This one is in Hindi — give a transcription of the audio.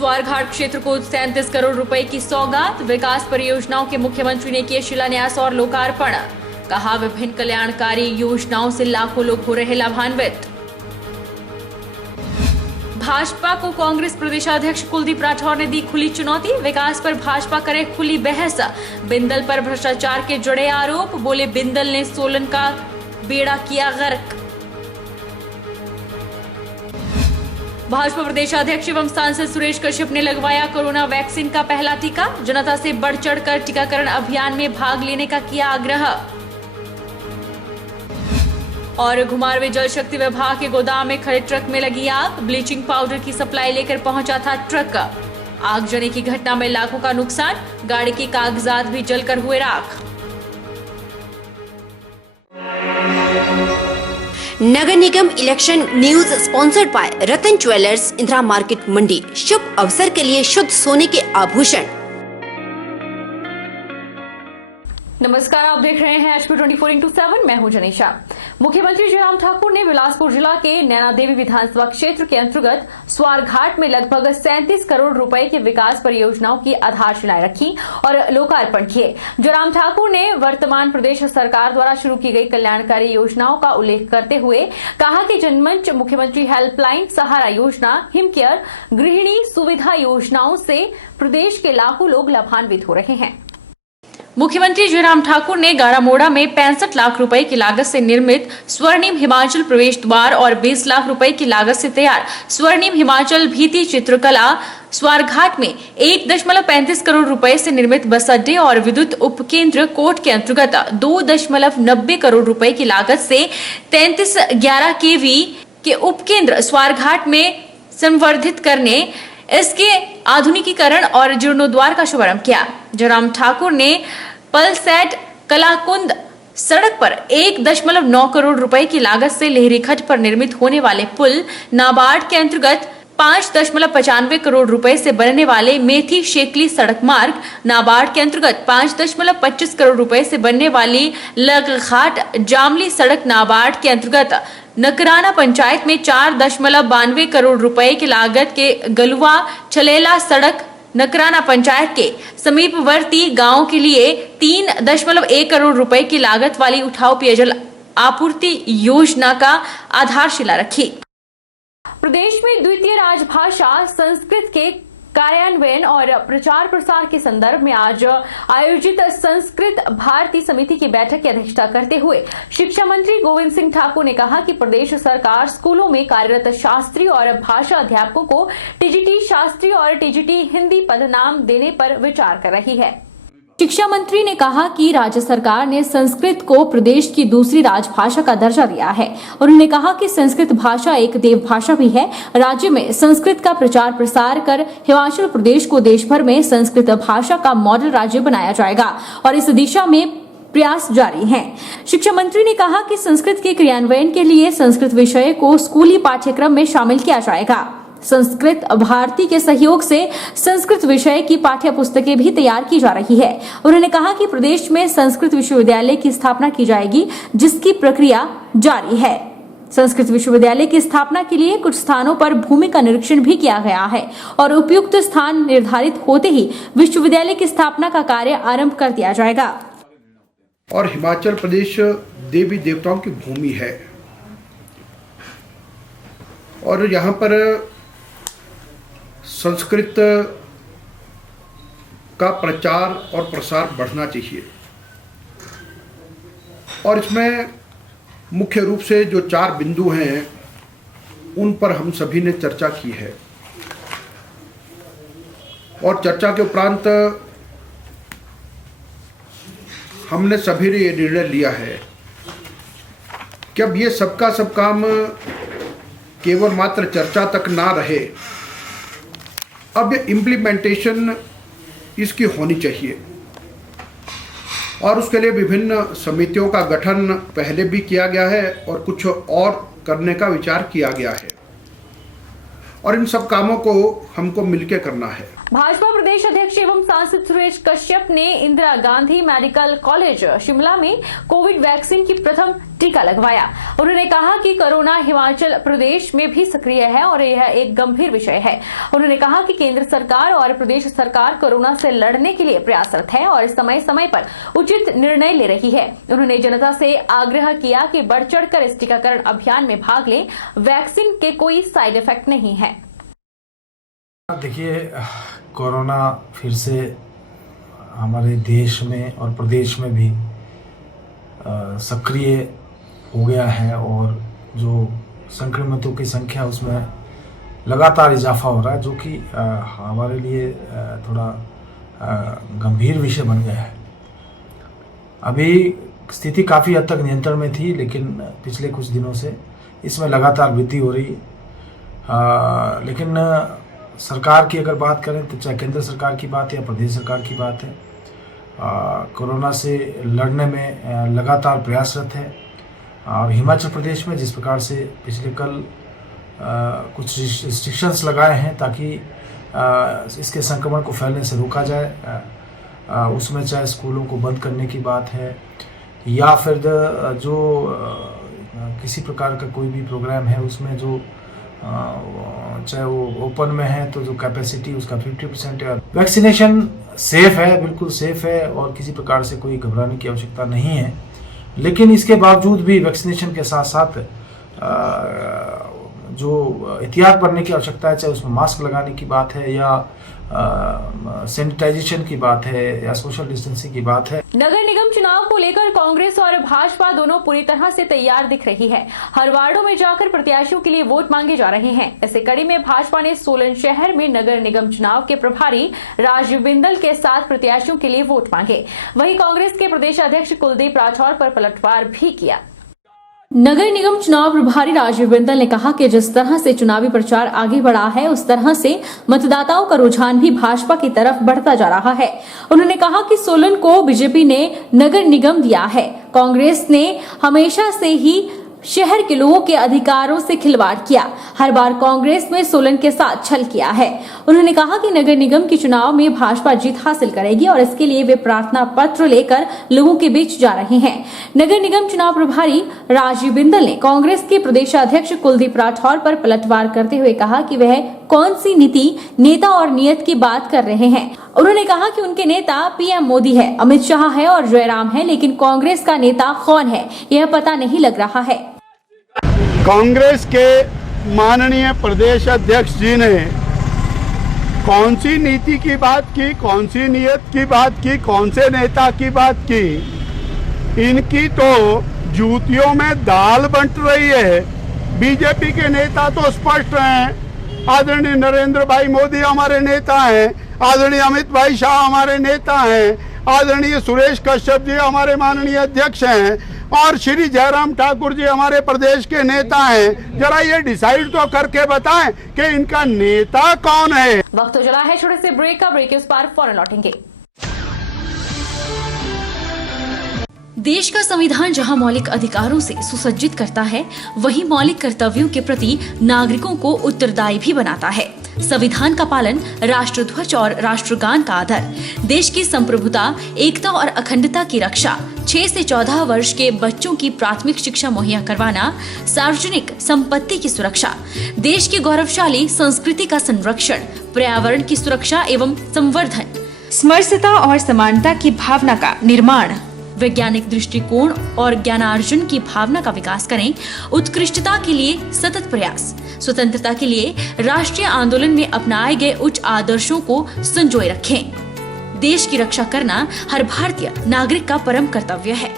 स्वारघाट क्षेत्र को 37 करोड़ रुपए की सौगात। विकास परियोजनाओं के मुख्यमंत्री ने किए शिलान्यास और लोकार्पण। कहा, विभिन्न कल्याणकारी योजनाओं से लाखों लोग हो रहे लाभान्वित। भाजपा को कांग्रेस प्रदेशाध्यक्ष कुलदीप राठौर ने दी खुली चुनौती। विकास पर भाजपा करे खुली बहस। बिंदल पर भ्रष्टाचार के जुड़े आरोप। बोले, बिंदल ने सोलन का बेड़ा किया गर्क। भाजपा प्रदेशाध्यक्ष एवं सांसद सुरेश कश्यप ने लगवाया कोरोना वैक्सीन का पहला टीका। जनता से बढ़ चढ़कर टीकाकरण अभियान में भाग लेने का किया आग्रह। और घुमारवीं जल शक्ति विभाग के गोदाम में खड़े ट्रक में लगी आग। ब्लीचिंग पाउडर की सप्लाई लेकर पहुंचा था ट्रक। आगजनी की घटना में लाखों का नुकसान। गाड़ी के कागजात भी जलकर हुए राख। नगर निगम election news sponsored by Ratan jewellers, Indira market, Mandi. शुभ अवसर के लिए शुद्ध सोने के आभूषण। नमस्कार, आप देख रहे हैं HP 24x7। मैं हूं जनीशा। मुख्यमंत्री जयराम ठाकुर ने बिलासपुर जिला के नैना देवी विधानसभा क्षेत्र के अंतर्गत स्वारघाट में लगभग 37 करोड़ रुपए की विकास परियोजनाओं की आधारशिलाएं रखी और लोकार्पण किए। जयराम ठाकुर ने वर्तमान प्रदेश सरकार द्वारा शुरू की गई कल्याणकारी योजनाओं का उल्लेख करते हुए कहा कि जनमंच, मुख्यमंत्री हेल्पलाइन, सहारा योजना, हिमकेयर, गृहिणी सुविधा योजनाओं से प्रदेश के लाखों लोग लाभान्वित हो रहे हैं। मुख्यमंत्री जयराम ठाकुर ने गारामोड़ा में 65 लाख रुपए की लागत से निर्मित स्वर्णिम हिमाचल प्रवेश द्वार और 20 लाख रुपए की लागत से तैयार स्वर्णिम हिमाचल भित्ति चित्रकला स्वारघाट में 1.35 करोड़ रुपए से निर्मित बस अड्डे और विद्युत उपकेंद्र कोट के अंतर्गत 2.90 करोड़ रुपए की लागत से 3311 kV के उपकेंद्र स्वारघाट में संवर्धित करने, इसके आधुनिकीकरण और जीर्णोद्वार का शुभारंभ किया। जयराम ठाकुर ने पलसेट कलाकुंद सड़क पर 1.9 करोड़ रुपए की लागत से लेहरी खड्ड पर निर्मित होने वाले पुल, नाबार्ड के अंतर्गत 5.95 करोड़ रुपए से बनने वाले मेथी शेकली सड़क मार्ग, नाबार्ड के अंतर्गत 5.25 करोड़ रुपए से बनने वाली लगघाट जामली सड़क, नाबार्ड के अंतर्गत नकराना पंचायत में 4.92 करोड़ रुपए की लागत के गलुआ छलेला सड़क, नकराना पंचायत के समीपवर्ती गांव के लिए 3.1 करोड़ रुपए की लागत वाली उठाऊ पेयजल आपूर्ति योजना का आधारशिला रखी। प्रदेश में द्वितीय राजभाषा संस्कृत के कार्यान्वयन और प्रचार प्रसार के संदर्भ में आज आयोजित संस्कृत भारती समिति की बैठक की अध्यक्षता करते हुए शिक्षा मंत्री गोविंद सिंह ठाकुर ने कहा कि प्रदेश सरकार स्कूलों में कार्यरत शास्त्री और भाषा अध्यापकों को टीजीटी शास्त्री और टीजीटी हिंदी पदनाम देने पर विचार कर रही है। शिक्षा मंत्री ने कहा कि राज्य सरकार ने संस्कृत को प्रदेश की दूसरी राजभाषा का दर्जा दिया है। उन्होंने कहा कि संस्कृत भाषा एक देव भाषा भी है। राज्य में संस्कृत का प्रचार प्रसार कर हिमाचल प्रदेश को देश भर में संस्कृत भाषा का मॉडल राज्य बनाया जाएगा और इस दिशा में प्रयास जारी हैं। शिक्षा मंत्री ने कहा कि संस्कृत के क्रियान्वयन के लिए संस्कृत विषय को स्कूली पाठ्यक्रम में शामिल किया जाएगा। संस्कृत भारती के सहयोग से संस्कृत विषय की पाठ्य पुस्तकें भी तैयार की जा रही है। उन्होंने कहा कि प्रदेश में संस्कृत विश्वविद्यालय की स्थापना की जाएगी, जिसकी प्रक्रिया जारी है। संस्कृत विश्वविद्यालय की स्थापना के लिए कुछ स्थानों पर भूमि का निरीक्षण भी किया गया है और उपयुक्त स्थान निर्धारित होते ही विश्वविद्यालय की स्थापना का कार्य आरंभ कर दिया जाएगा। और हिमाचल प्रदेश देवी देवताओं की भूमि है और यहाँ पर संस्कृत का प्रचार और प्रसार बढ़ना चाहिए और इसमें मुख्य रूप से जो 4 बिंदु हैं उन पर हम सभी ने चर्चा की है और चर्चा के उपरांत हमने सभी ने ये निर्णय लिया है कि अब ये सबका सब काम केवल मात्र चर्चा तक ना रहे, अब ये इम्प्लीमेंटेशन इसकी होनी चाहिए और उसके लिए विभिन्न समितियों का गठन पहले भी किया गया है और कुछ और करने का विचार किया गया है और इन सब कामों को हमको मिलकर करना है। भाजपा प्रदेश अध्यक्ष एवं सांसद सुरेश कश्यप ने इंदिरा गांधी मेडिकल कॉलेज शिमला में कोविड वैक्सीन की प्रथम टीका लगवाया। उन्होंने कहा कि कोरोना हिमाचल प्रदेश में भी सक्रिय है और यह एक गंभीर विषय है। उन्होंने कहा कि केंद्र सरकार और प्रदेश सरकार कोरोना से लड़ने के लिए प्रयासरत है और समय समय पर उचित निर्णय ले रही है। उन्होंने जनता से आग्रह किया कि बढ़ चढ़कर इस टीकाकरण अभियान में भाग लें। वैक्सीन के कोई साइड इफेक्ट नहीं है। देखिए, कोरोना फिर से हमारे देश में और प्रदेश में भी सक्रिय हो गया है और जो संक्रमितों की संख्या उसमें लगातार इजाफा हो रहा है, जो कि हमारे लिए थोड़ा गंभीर विषय बन गया है। अभी स्थिति काफ़ी हद तक नियंत्रण में थी, लेकिन पिछले कुछ दिनों से इसमें लगातार वृद्धि हो रही है। लेकिन सरकार की अगर बात करें तो चाहे केंद्र सरकार की बात है या प्रदेश सरकार की बात है, कोरोना से लड़ने में लगातार प्रयासरत है। और हिमाचल प्रदेश में जिस प्रकार से पिछले कल कुछ रिस्ट्रिक्शंस लगाए हैं ताकि इसके संक्रमण को फैलने से रोका जाए, उसमें चाहे स्कूलों को बंद करने की बात है या फिर जो किसी प्रकार का कोई भी प्रोग्राम है उसमें जो चाहे वो ओपन में है तो जो कैपेसिटी उसका 50% है। वैक्सीनेशन सेफ है, बिल्कुल सेफ है और किसी प्रकार से कोई घबराने की आवश्यकता नहीं है। लेकिन इसके बावजूद भी वैक्सीनेशन के साथ साथ जो एहतियात बरतने की आवश्यकता है, चाहे उसमें मास्क लगाने की बात है या सैनिटाइजेशन की बात है या सोशल डिस्टेंसिंग की बात है। नगर निगम चुनाव को लेकर कांग्रेस और भाजपा दोनों पूरी तरह से तैयार दिख रही है। हर वार्डों में जाकर प्रत्याशियों के लिए वोट मांगे जा रहे हैं। ऐसे कड़ी में भाजपा ने सोलन शहर में नगर निगम चुनाव के प्रभारी राजीव बिंदल के साथ प्रत्याशियों के लिए वोट मांगे। वहीं कांग्रेस के प्रदेश अध्यक्ष कुलदीप राठौर पर पलटवार भी किया। नगर निगम चुनाव प्रभारी राजीव बिंदल ने कहा कि जिस तरह से चुनावी प्रचार आगे बढ़ा है उस तरह से मतदाताओं का रुझान भी भाजपा की तरफ बढ़ता जा रहा है। उन्होंने कहा कि सोलन को बीजेपी ने नगर निगम दिया है। कांग्रेस ने हमेशा से ही शहर के लोगों के अधिकारों से खिलवाड़ किया। हर बार कांग्रेस में सोलन के साथ छल किया है। उन्होंने कहा कि नगर निगम के चुनाव में भाजपा जीत हासिल करेगी और इसके लिए वे प्रार्थना पत्र लेकर लोगों के बीच जा रहे हैं। नगर निगम चुनाव प्रभारी राजीव बिंदल ने कांग्रेस के प्रदेशाध्यक्ष कुलदीप राठौर पर पलटवार करते हुए कहा कि वह कौन सी नीति, नेता और नियत की बात कर रहे हैं। उन्होंने कहा कि उनके नेता पीएम मोदी है, अमित शाह है और जयराम है, लेकिन कांग्रेस का नेता कौन है यह पता नहीं लग रहा है। कांग्रेस के माननीय प्रदेश अध्यक्ष जी ने कौन सी नीति की बात की, कौन सी नियत की बात की, कौन से नेता की बात की, इनकी तो जूतियों में दाल बंट रही है। बीजेपी के नेता तो स्पष्ट हैं। आदरणीय नरेंद्र भाई मोदी हमारे नेता हैं, आदरणीय अमित भाई शाह हमारे नेता हैं, आदरणीय सुरेश कश्यप जी हमारे माननीय अध्यक्ष हैं और श्री जयराम ठाकुर जी हमारे प्रदेश के नेता हैं। जरा ये डिसाइड तो करके बताएं कि इनका नेता कौन है। वक्त तो चला है छोटे से ब्रेक का। ब्रेक के उस पार फौरन लौटेंगे। देश का संविधान जहां मौलिक अधिकारों से सुसज्जित करता है, वहीं मौलिक कर्तव्यों के प्रति नागरिकों को उत्तरदायी भी बनाता है। संविधान का पालन, राष्ट्रध्वज और राष्ट्रगान का आदर, देश की संप्रभुता, एकता और अखंडता की रक्षा, 6 से 14 वर्ष के बच्चों की प्राथमिक शिक्षा मुहैया करवाना, सार्वजनिक संपत्ति की सुरक्षा, देश की गौरवशाली संस्कृति का संरक्षण, पर्यावरण की सुरक्षा एवं संवर्धन, समरसता और समानता की भावना का निर्माण, वैज्ञानिक दृष्टिकोण और ज्ञानार्जन की भावना का विकास करें, उत्कृष्टता के लिए सतत प्रयास, स्वतंत्रता के लिए राष्ट्रीय आंदोलन में अपनाए गए उच्च आदर्शों को संजोए रखें। देश की रक्षा करना हर भारतीय नागरिक का परम कर्तव्य है।